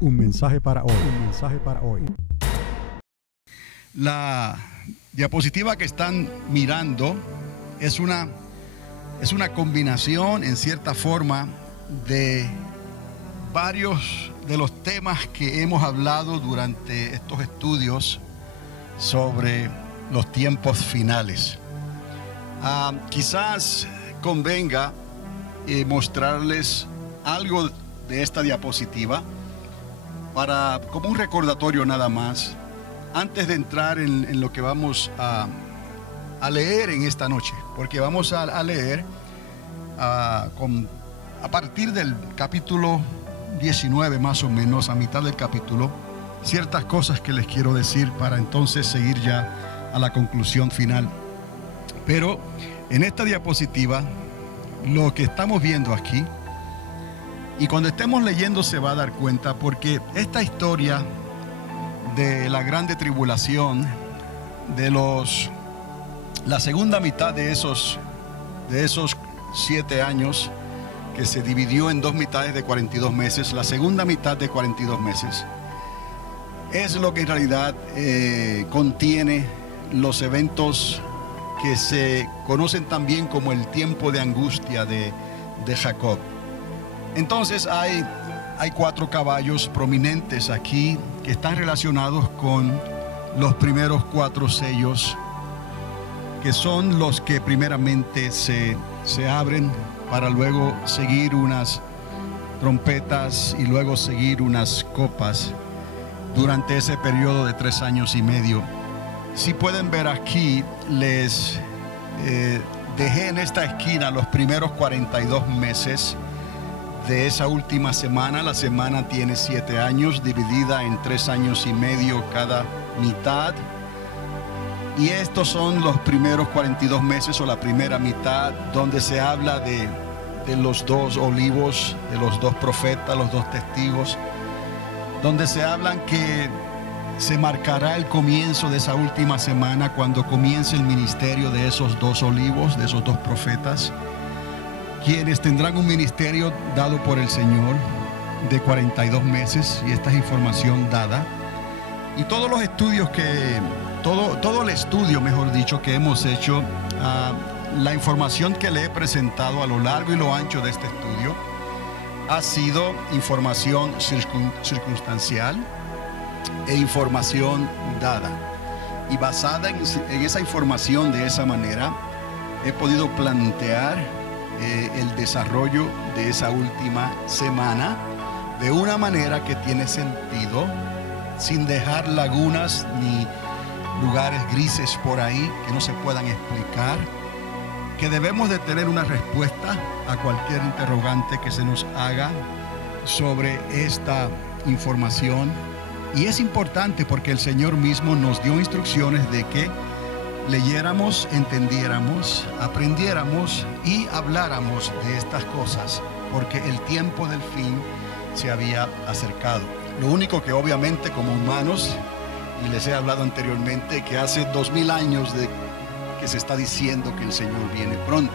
Un mensaje para hoy. Un mensaje para hoy. La diapositiva que están mirando es una combinación, en cierta forma, de varios de los temas que hemos hablado durante estos estudios sobre los tiempos finales. Quizás convenga mostrarles algo de esta diapositiva como un recordatorio nada más, antes de entrar en lo que vamos a leer en esta noche, porque vamos a leer a partir del capítulo 19 más o menos, a mitad del capítulo, ciertas cosas que les quiero decir para entonces seguir ya a la conclusión final. Pero en esta diapositiva, lo que estamos viendo aquí, y cuando estemos leyendo se va a dar cuenta, porque esta historia de la grande tribulación, la segunda mitad de esos 7 años, que se dividió en 2 mitades de 42 meses, la segunda mitad de 42 meses, es lo que en realidad contiene los eventos que se conocen también como el tiempo de angustia de Jacob. Entonces hay 4 caballos prominentes aquí que están relacionados con los primeros 4 sellos, que son los que primeramente se abren para luego seguir unas trompetas y luego seguir unas copas durante ese periodo de 3 años y medio. Si pueden ver aquí, les dejé en esta esquina los primeros 42 meses de esa última semana. La semana tiene 7 años, dividida en 3 años y medio cada mitad. Y estos son los primeros 42 meses o la primera mitad, donde se habla de los 2 olivos, de los 2 profetas, los 2 testigos, donde se hablan que se marcará el comienzo de esa última semana cuando comience el ministerio de esos 2 olivos, de esos 2 profetas, quienes tendrán un ministerio dado por el Señor de 42 meses, y esta es información dada. Y todos los estudios todo el estudio, mejor dicho, que hemos hecho, la información que le he presentado a lo largo y lo ancho de este estudio ha sido información circunstancial e información dada. Y basada en esa información, de esa manera, he podido plantear el desarrollo de esa última semana de una manera que tiene sentido, sin dejar lagunas ni lugares grises por ahí que no se puedan explicar, que debemos de tener una respuesta a cualquier interrogante que se nos haga sobre esta información. Y es importante porque el Señor mismo nos dio instrucciones de que leyéramos, entendiéramos, aprendiéramos y habláramos de estas cosas, porque el tiempo del fin se había acercado. Lo único que obviamente como humanos, y les he hablado anteriormente, que hace 2000 años de que se está diciendo que el Señor viene pronto.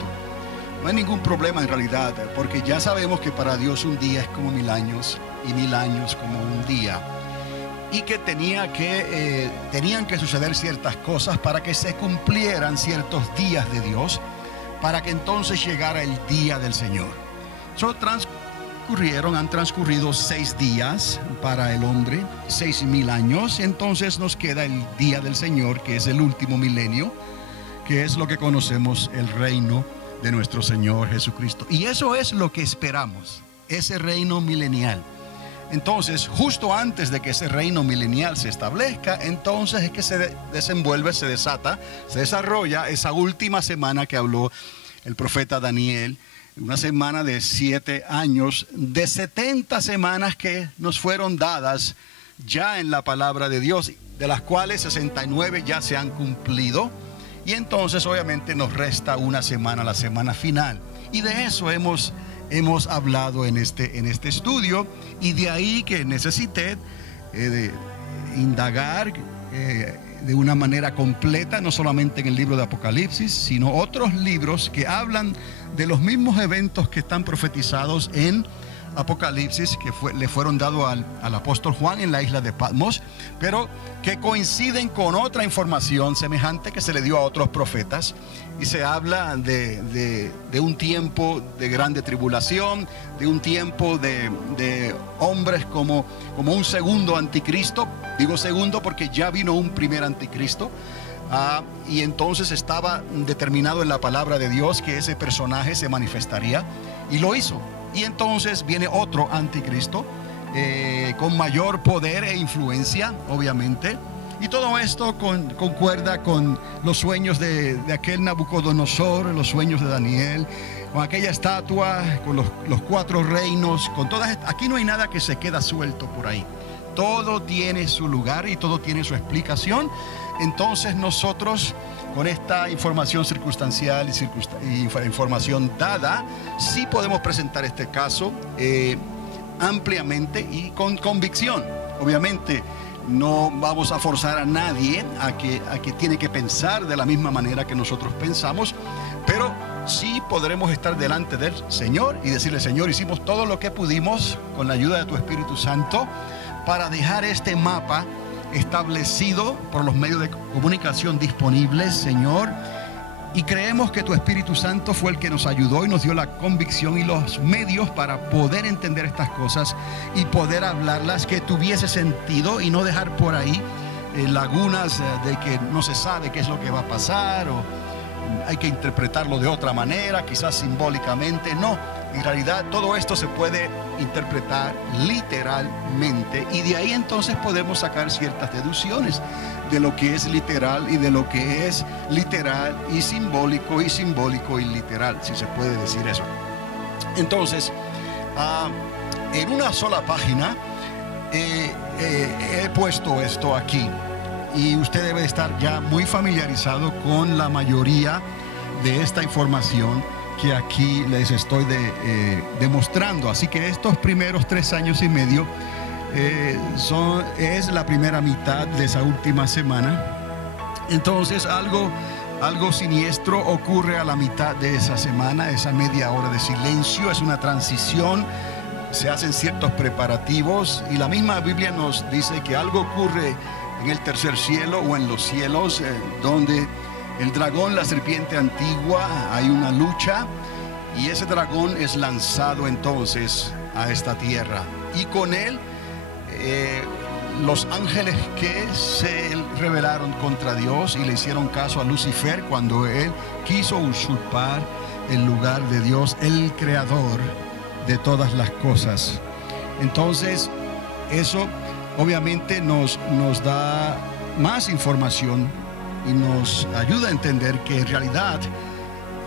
No hay ningún problema en realidad, porque ya sabemos que para Dios un día es como 1000 años y 1000 años como un día. Y que tenían que suceder ciertas cosas para que se cumplieran ciertos días de Dios, para que entonces llegara el día del Señor. Han transcurrido 6 días para el hombre, 6000 años. Entonces nos queda el día del Señor, que es el último milenio, que es lo que conocemos, el reino de nuestro Señor Jesucristo. Y eso es lo que esperamos, ese reino milenial. Entonces, justo antes de que ese reino milenial se establezca, entonces es que se desenvuelve, se desata, se desarrolla esa última semana que habló el profeta Daniel, una semana de 7 años, de 70 semanas que nos fueron dadas ya en la palabra de Dios, de las cuales 69 ya se han cumplido. Y entonces obviamente nos resta una semana, la semana final. Y de eso hemos hablado en este estudio, y de ahí que necesité de indagar de una manera completa, no solamente en el libro de Apocalipsis, sino otros libros que hablan de los mismos eventos que están profetizados en Apocalipsis que le fueron dados al apóstol Juan en la isla de Patmos, pero que coinciden con otra información semejante que se le dio a otros profetas, y se habla de un tiempo de grande tribulación, de un tiempo de hombres como un segundo anticristo. Digo segundo porque ya vino un primer anticristo. Y entonces estaba determinado en la palabra de Dios que ese personaje se manifestaría, y lo hizo. Y entonces viene otro anticristo con mayor poder e influencia, obviamente. Y todo esto concuerda con los sueños de aquel Nabucodonosor, los sueños de Daniel, con aquella estatua, con los 4 reinos, con todas. Aquí no hay nada que se queda suelto por ahí. Todo tiene su lugar y todo tiene su explicación. Entonces nosotros, con esta información circunstancial y información dada, sí podemos presentar este caso ampliamente y con convicción. Obviamente no vamos a forzar a nadie a que tiene que pensar de la misma manera que nosotros pensamos, pero sí podremos estar delante del Señor y decirle: Señor, hicimos todo lo que pudimos con la ayuda de tu Espíritu Santo para dejar este mapa establecido por los medios de comunicación disponibles, Señor, y creemos que tu Espíritu Santo fue el que nos ayudó y nos dio la convicción y los medios para poder entender estas cosas y poder hablarlas, que tuviese sentido y no dejar por ahí lagunas de que no se sabe qué es lo que va a pasar, o hay que interpretarlo de otra manera, quizás simbólicamente. No, en realidad todo esto se puede interpretar literalmente, y de ahí entonces podemos sacar ciertas deducciones de lo que es literal y de lo que es literal y simbólico y literal, si se puede decir eso. Entonces, en una sola página he puesto esto aquí, y usted debe estar ya muy familiarizado con la mayoría de esta información que aquí les estoy demostrando. Así que estos primeros 3 años y medio es la primera mitad de esa última semana. Entonces algo siniestro ocurre a la mitad de esa semana, esa media hora de silencio. Es una transición, se hacen ciertos preparativos, y la misma Biblia nos dice que algo ocurre en el tercer cielo o en los cielos, donde el dragón, la serpiente antigua, hay una lucha, y ese dragón es lanzado entonces a esta tierra, y con él los ángeles que se rebelaron contra Dios y le hicieron caso a Lucifer cuando él quiso usurpar el lugar de Dios, el creador de todas las cosas. Entonces eso obviamente nos da más información y nos ayuda a entender que en realidad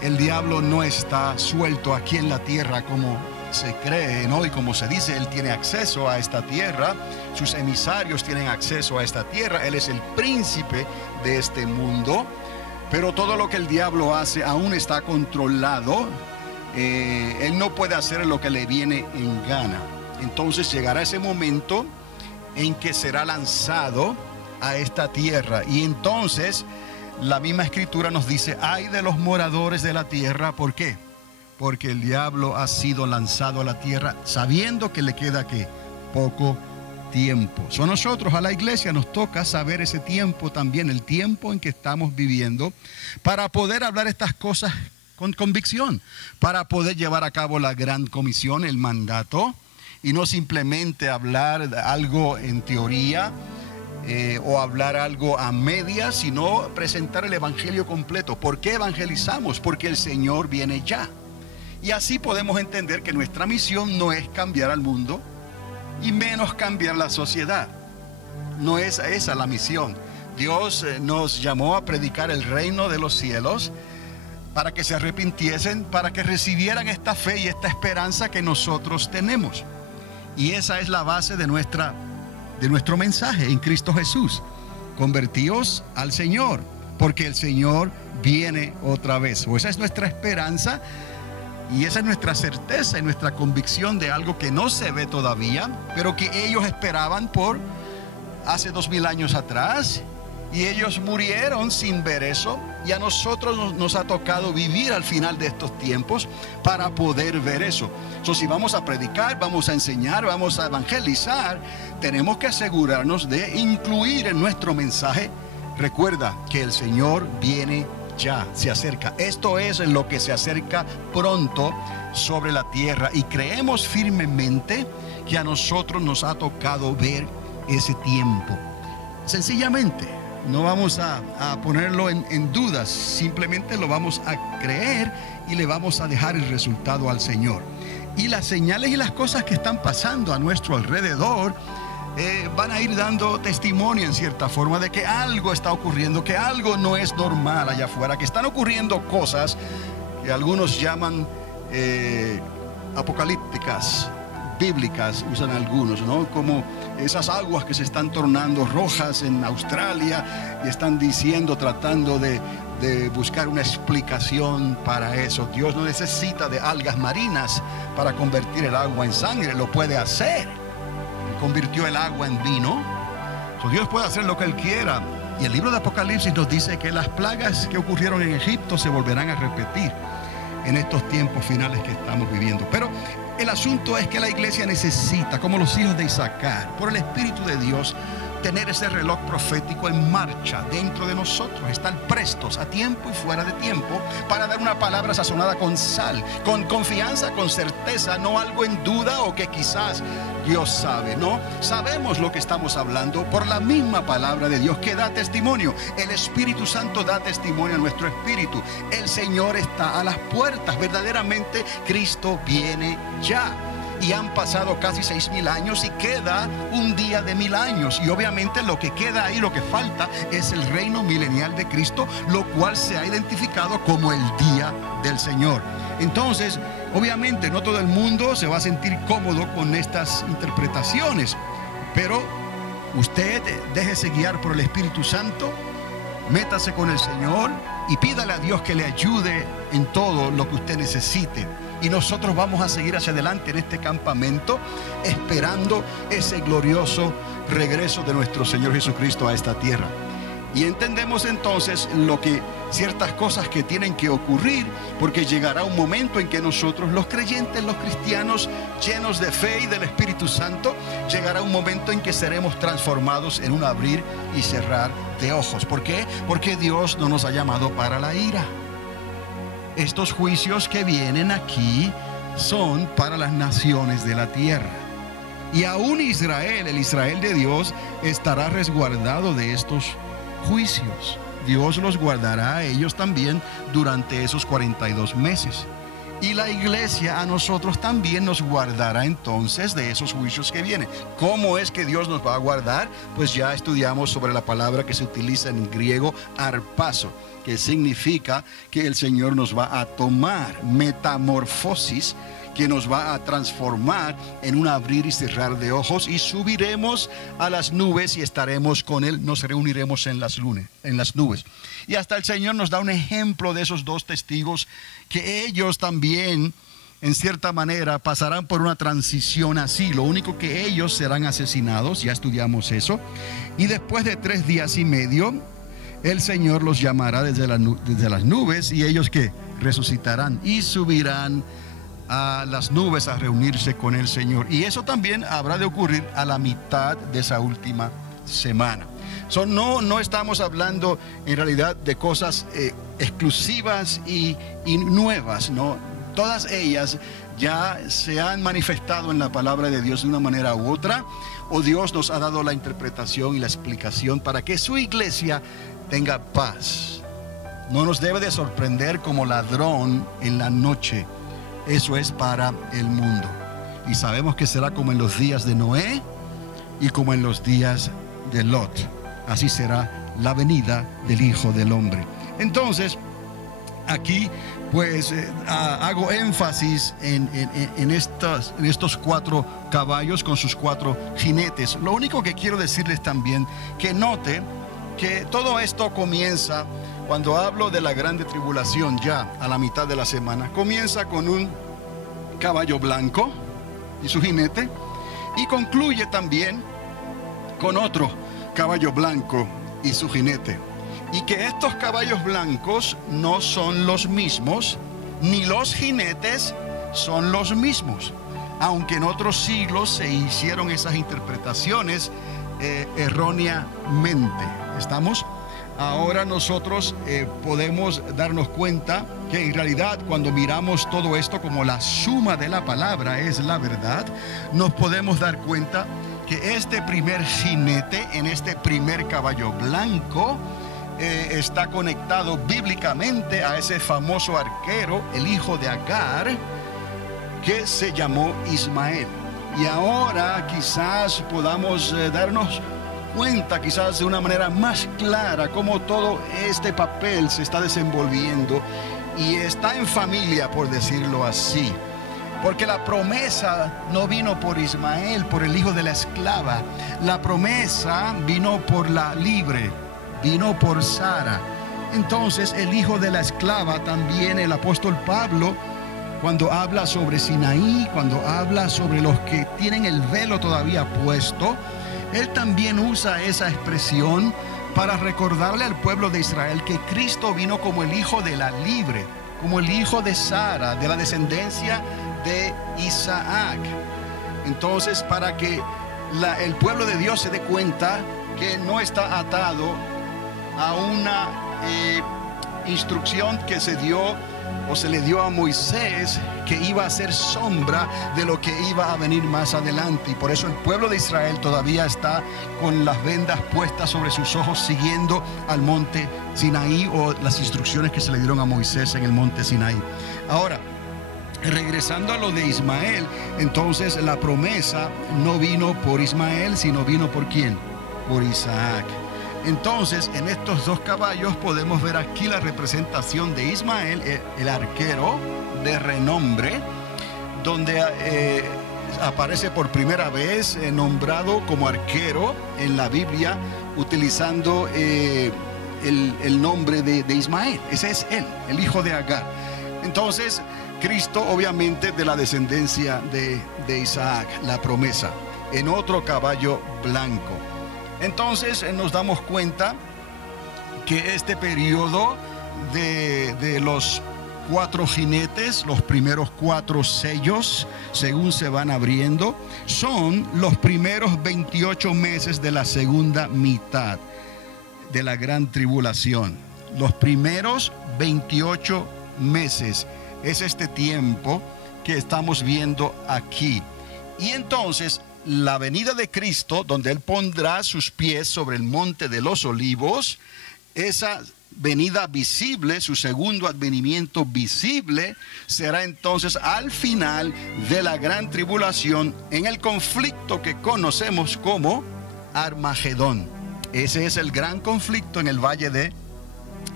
el diablo no está suelto aquí en la tierra como se cree, ¿no? Y como se dice, él tiene acceso a esta tierra, sus emisarios tienen acceso a esta tierra, él es el príncipe de este mundo, pero todo lo que el diablo hace aún está controlado. Él no puede hacer lo que le viene en gana. Entonces llegará ese momento en que será lanzado a esta tierra, y entonces la misma escritura nos dice: ay de los moradores de la tierra. ¿Por qué? Porque el diablo ha sido lanzado a la tierra sabiendo que le queda ¿qué? Poco tiempo. A nosotros, a la iglesia, nos toca saber ese tiempo también, el tiempo en que estamos viviendo, para poder hablar estas cosas con convicción, para poder llevar a cabo la gran comisión, el mandato, y no simplemente hablar algo en teoría o hablar algo a medias, sino presentar el evangelio completo. ¿Por qué evangelizamos? Porque el Señor viene ya. Y así podemos entender que nuestra misión no es cambiar al mundo y menos cambiar la sociedad. No es esa la misión. Dios nos llamó a predicar el reino de los cielos para que se arrepintiesen, para que recibieran esta fe y esta esperanza que nosotros tenemos. Y esa es la base de nuestro mensaje en Cristo Jesús. Convertíos al Señor, porque el Señor viene otra vez. O esa es nuestra esperanza. Y esa es nuestra certeza y nuestra convicción de algo que no se ve todavía, pero que ellos esperaban por hace 2000 años atrás, y ellos murieron sin ver eso. Y a nosotros nos ha tocado vivir al final de estos tiempos para poder ver eso. Si vamos a predicar, vamos a enseñar, vamos a evangelizar, tenemos que asegurarnos de incluir en nuestro mensaje: recuerda que el Señor viene ya, se acerca. Esto es lo que se acerca pronto sobre la tierra, y creemos firmemente que a nosotros nos ha tocado ver ese tiempo. Sencillamente, no vamos a ponerlo en dudas, simplemente lo vamos a creer y le vamos a dejar el resultado al Señor. Y las señales y las cosas que están pasando a nuestro alrededor van a ir dando testimonio en cierta forma de que algo está ocurriendo, que algo no es normal allá afuera, que están ocurriendo cosas que algunos llaman apocalípticas, bíblicas, usan algunos, ¿no? Como esas aguas que se están tornando rojas en Australia y están diciendo, tratando de buscar una explicación para eso. Dios no necesita de algas marinas para convertir el agua en sangre, lo puede hacer. Él convirtió el agua en vino. Dios puede hacer lo que Él quiera. Y el libro de Apocalipsis nos dice que las plagas que ocurrieron en Egipto se volverán a repetir en estos tiempos finales que estamos viviendo. Pero el asunto es que la iglesia necesita, como los hijos de Isaacar, por el Espíritu de Dios, tener ese reloj profético en marcha dentro de nosotros, estar prestos a tiempo y fuera de tiempo para dar una palabra sazonada con sal, con confianza, con certeza, no algo en duda o que quizás Dios sabe, no, sabemos lo que estamos hablando por la misma palabra de Dios que da testimonio. El Espíritu Santo da testimonio a nuestro espíritu. El Señor está a las puertas, verdaderamente Cristo viene ya. Y han pasado casi 6.000 años y queda un día de 1.000 años. Y obviamente lo que queda ahí, lo que falta, es el reino milenial de Cristo, lo cual se ha identificado como el día del Señor. Entonces, obviamente no todo el mundo se va a sentir cómodo con estas interpretaciones, pero usted déjese guiar por el Espíritu Santo, métase con el Señor y pídale a Dios que le ayude en todo lo que usted necesite. Y nosotros vamos a seguir hacia adelante en este campamento, esperando ese glorioso regreso de nuestro Señor Jesucristo a esta tierra. Y entendemos entonces ciertas cosas que tienen que ocurrir, porque llegará un momento en que nosotros, los creyentes, los cristianos, llenos de fe y del Espíritu Santo, llegará un momento en que seremos transformados en un abrir y cerrar de ojos. ¿Por qué? Porque Dios no nos ha llamado para la ira. Estos juicios que vienen aquí son para las naciones de la tierra. Y aún Israel, el Israel de Dios, estará resguardado de estos juicios. Dios los guardará a ellos también durante esos 42 meses. Y la iglesia a nosotros también nos guardará entonces de esos juicios que vienen. ¿Cómo es que Dios nos va a guardar? Pues ya estudiamos sobre la palabra que se utiliza en griego, harpazo, que significa que el Señor nos va a tomar, metamorfosis, que nos va a transformar en un abrir y cerrar de ojos, y subiremos a las nubes y estaremos con Él, nos reuniremos en las nubes. Y hasta el Señor nos da un ejemplo de esos dos testigos, que ellos también en cierta manera pasarán por una transición así. Lo único que ellos serán asesinados, ya estudiamos eso, y después de 3 días y medio el Señor los llamará desde las nubes, y ellos que resucitarán y subirán a las nubes a reunirse con el Señor. Y eso también habrá de ocurrir a la mitad de esa última semana. No estamos hablando en realidad de cosas exclusivas y nuevas, ¿no? Todas ellas ya se han manifestado en la palabra de Dios de una manera u otra, o Dios nos ha dado la interpretación y la explicación para que su iglesia tenga paz. No nos debe de sorprender como ladrón en la noche. Eso es para el mundo. Y sabemos que será como en los días de Noé y como en los días de Lot. Así será la venida del Hijo del Hombre. Entonces, aquí pues hago énfasis en estos 4 caballos con sus 4 jinetes. Lo único que quiero decirles también, que note que todo esto comienza, cuando hablo de la grande tribulación, ya a la mitad de la semana, comienza con un caballo blanco y su jinete, y concluye también con otro caballo blanco y su jinete. y que estos caballos blancos no son los mismos, ni los jinetes son los mismos, aunque en otros siglos se hicieron esas interpretaciones erróneamente. ¿Estamos? Ahora nosotros podemos darnos cuenta que en realidad cuando miramos todo esto como la suma de la palabra es la verdad, nos podemos dar cuenta que este primer jinete en este primer caballo blanco está conectado bíblicamente a ese famoso arquero, el hijo de Agar, que se llamó Ismael. Y ahora quizás podamos darnos cuenta, quizás de una manera más clara, cómo todo este papel se está desenvolviendo y está en familia, por decirlo así. Porque la promesa no vino por Ismael, por el hijo de la esclava. La promesa vino por la libre, vino por Sara. Entonces el hijo de la esclava, también el apóstol Pablo, cuando habla sobre Sinaí, cuando habla sobre los que tienen el velo todavía puesto, él también usa esa expresión para recordarle al pueblo de Israel que Cristo vino como el hijo de la libre, como el hijo de Sara, de la descendencia de Isaac. Entonces, para que el pueblo de Dios se dé cuenta que no está atado a una instrucción que se dio o se le dio a Moisés, que iba a ser sombra de lo que iba a venir más adelante. Y por eso el pueblo de Israel todavía está con las vendas puestas sobre sus ojos, siguiendo al monte Sinaí, o las instrucciones que se le dieron a Moisés en el monte Sinaí. Ahora, regresando a lo de Ismael, entonces la promesa no vino por Ismael, sino vino por ¿quién? Por Isaac. Entonces, en estos dos caballos podemos ver aquí la representación de Ismael, el arquero de renombre, donde aparece por primera vez nombrado como arquero en la Biblia, utilizando el nombre de Ismael. Ese es él, el hijo de Agar. Entonces, Cristo, obviamente, de la descendencia de Isaac, la promesa, en otro caballo blanco. Entonces nos damos cuenta que este periodo de los 4 jinetes, los primeros 4 sellos, según se van abriendo, son los primeros 28 meses de la segunda mitad de la gran tribulación. Los primeros 28 meses es este tiempo que estamos viendo aquí. Y entonces la venida de Cristo, donde Él pondrá sus pies sobre el monte de los olivos, esa venida visible, su segundo advenimiento visible, será entonces al final de la gran tribulación, en el conflicto que conocemos como Armagedón. Ese es el gran conflicto en el valle de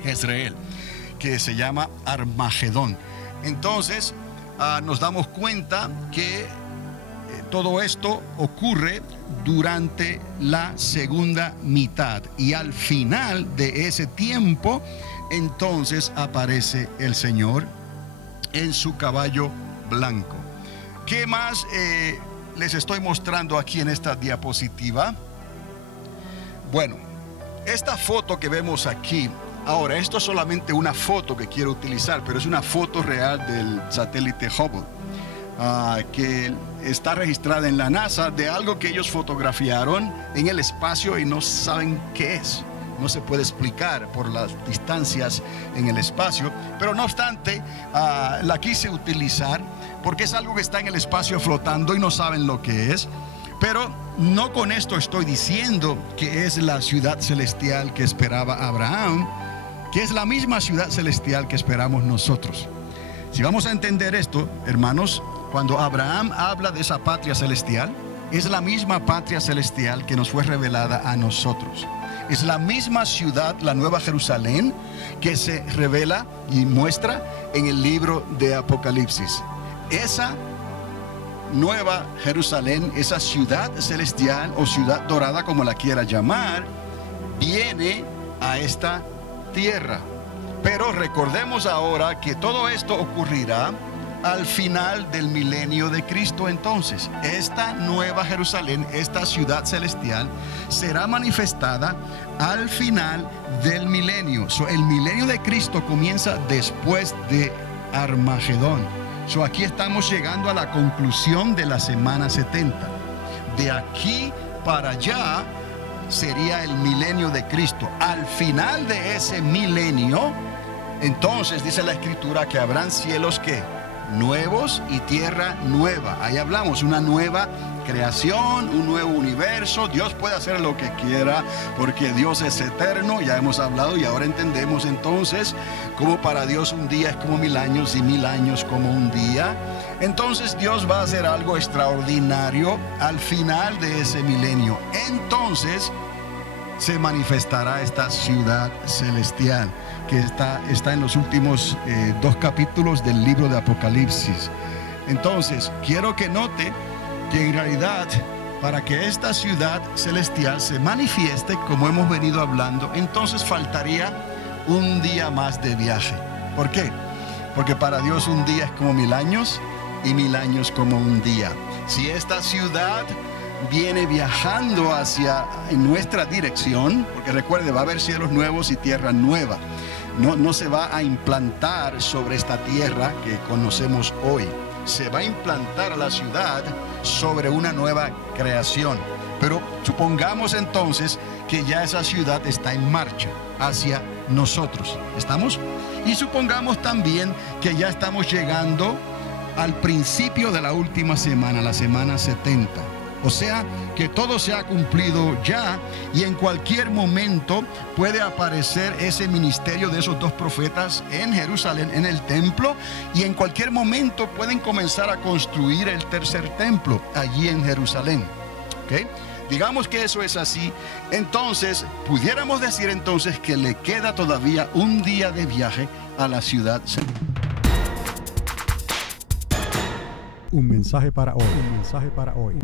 Jezreel, que se llama Armagedón. Entonces nos damos cuenta que todo esto ocurre durante la segunda mitad, y al final de ese tiempo entonces aparece el Señor en su caballo blanco. ¿Qué más les estoy mostrando aquí en esta diapositiva? Bueno, esta foto que vemos aquí, ahora esto es solamente una foto que quiero utilizar, pero es una foto real del satélite Hubble, que está registrada en la NASA, de algo que ellos fotografiaron en el espacio y no saben qué es. No se puede explicar por las distancias en el espacio, pero no obstante la quise utilizar porque es algo que está en el espacio flotando y no saben lo que es. Pero no con esto estoy diciendo que es la ciudad celestial que esperaba Abraham, que es la misma ciudad celestial que esperamos nosotros. Si vamos a entender esto, hermanos, cuando Abraham habla de esa patria celestial, es la misma patria celestial que nos fue revelada a nosotros. Es la misma ciudad, la Nueva Jerusalén, que se revela y muestra en el libro de Apocalipsis. Esa Nueva Jerusalén, esa ciudad celestial o ciudad dorada, como la quiera llamar, viene a esta tierra. Pero recordemos ahora que todo esto ocurrirá al final del milenio de Cristo. Entonces, esta nueva Jerusalén, esta ciudad celestial, será manifestada al final del milenio. El milenio de Cristo comienza después de Armagedón. Aquí estamos llegando a la conclusión de la semana 70. De aquí para allá sería el milenio de Cristo. Al final de ese milenio, entonces dice la Escritura que habrán cielos que nuevos y tierra nueva. Ahí hablamos, una nueva creación, un nuevo universo. Dios puede hacer lo que quiera porque Dios es eterno, ya hemos hablado, y ahora entendemos entonces cómo para Dios un día es como 1000 años y 1000 años como un día. Entonces Dios va a hacer algo extraordinario al final de ese milenio. Entonces se manifestará esta ciudad celestial que está en los últimos 2 capítulos del libro de Apocalipsis. Entonces quiero que note que en realidad, para que esta ciudad celestial se manifieste, como hemos venido hablando, entonces faltaría un día más de viaje. ¿Por qué? Porque para Dios un día es como 1000 años y 1000 años como un día. Si esta ciudad viene viajando hacia nuestra dirección, porque recuerde, va a haber cielos nuevos y tierra nueva. No se va a implantar sobre esta tierra que conocemos hoy. Se va a implantar la ciudad sobre una nueva creación. Pero supongamos entonces que ya esa ciudad está en marcha hacia nosotros. ¿Estamos? Y supongamos también que ya estamos llegando al principio de la última semana, la semana 70. O sea, que todo se ha cumplido ya, y en cualquier momento puede aparecer ese ministerio de esos 2 profetas en Jerusalén, en el templo, y en cualquier momento pueden comenzar a construir el 3er templo allí en Jerusalén. ¿Okay? Digamos que eso es así. Entonces, pudiéramos decir entonces que le queda todavía un día de viaje a la ciudad. Un mensaje para hoy. Un mensaje para hoy.